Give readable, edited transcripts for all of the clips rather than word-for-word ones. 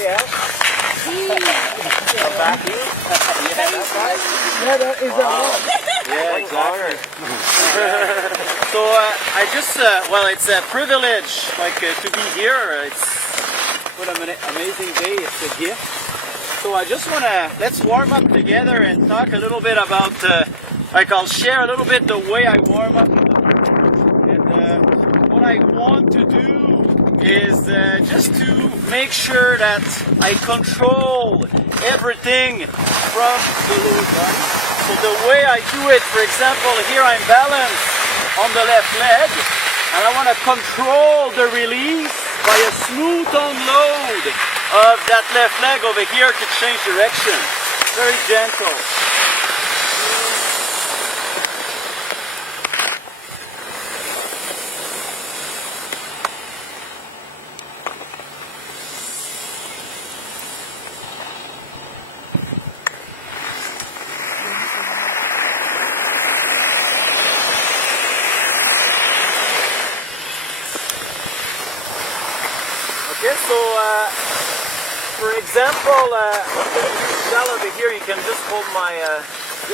Jf. Back here. Yeah, that's right. Yeah, that is a lot. Yeah, exactly. So I just, well, it's a privilege, like, to be here. It's what an amazing day. It's a gift. So I just want to, let's warm up together and talk a little bit about, like, I'll share a little bit the way I warm up. And what I want to do is just to make sure that I control everything from the lower body. So the way I do it, for example, here I'm balanced on the left leg, and I want to control the release by a smooth unload of that left leg over here to change direction. Very gentle. Okay, so for example, over here, you can just hold my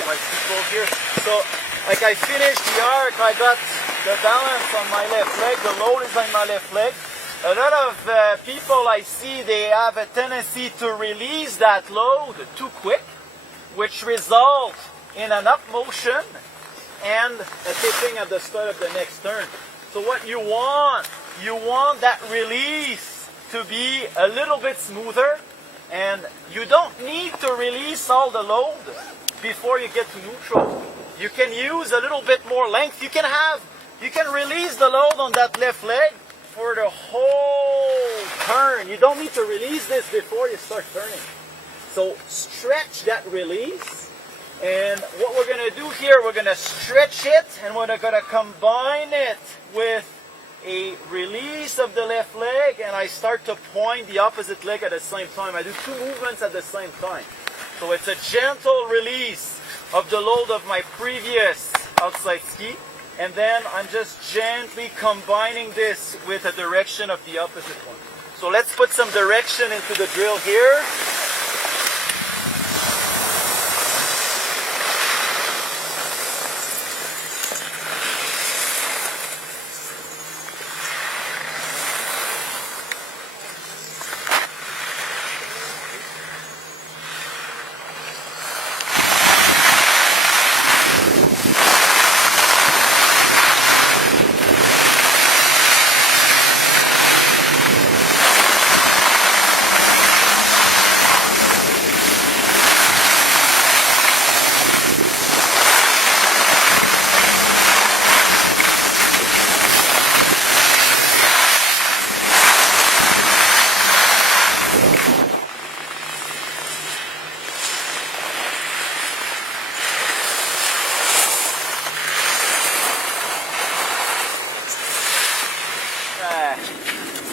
my people here. So, like I finished the arc, I got the balance on my left leg, the load is on my left leg. A lot of people I see, they have a tendency to release that load too quick, which results in an up motion and a tipping at the start of the next turn. So what you want that release to be a little bit smoother, and you don't need to release all the load before you get to neutral. You can use a little bit more length. You can release the load on that left leg for the whole turn. You don't need to release this before you start turning. So stretch that release, and what we're going to do here, we're going to stretch it, and we're going to combine it with a release of the left leg, and I start to point the opposite leg at the same time. I do two movements at the same time. So it's a gentle release of the load of my previous outside ski, and then I'm just gently combining this with a direction of the opposite one. So let's put some direction into the drill here.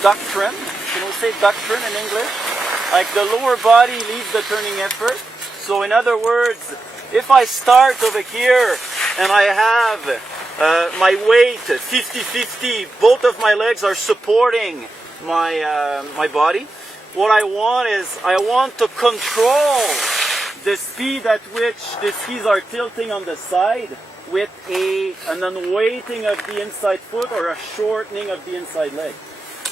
Doctrine. Can we say doctrine in English? Like the lower body leads the turning effort. So in other words, if I start over here and I have my weight 50-50, both of my legs are supporting my body, what I want is I want to control the speed at which the skis are tilting on the side with an unweighting of the inside foot or a shortening of the inside leg.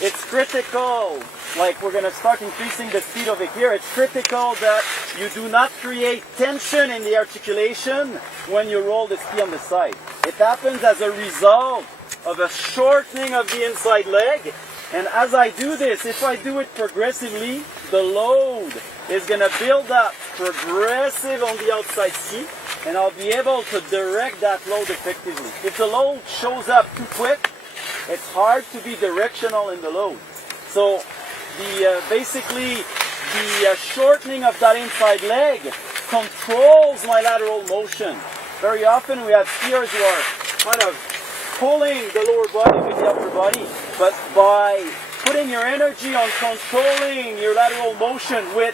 It's critical, like we're going to start increasing the speed over here, it's critical that you do not create tension in the articulation when you roll the ski on the side. It happens as a result of a shortening of the inside leg, and as I do this, if I do it progressively, the load is going to build up progressive on the outside ski, and I'll be able to direct that load effectively. If the load shows up too quick, it's hard to be directional in the load. So basically the shortening of that inside leg controls my lateral motion. Very often we have skiers who are kind of pulling the lower body with the upper body, but by putting your energy on controlling your lateral motion with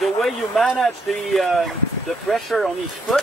the way you manage the pressure on each foot,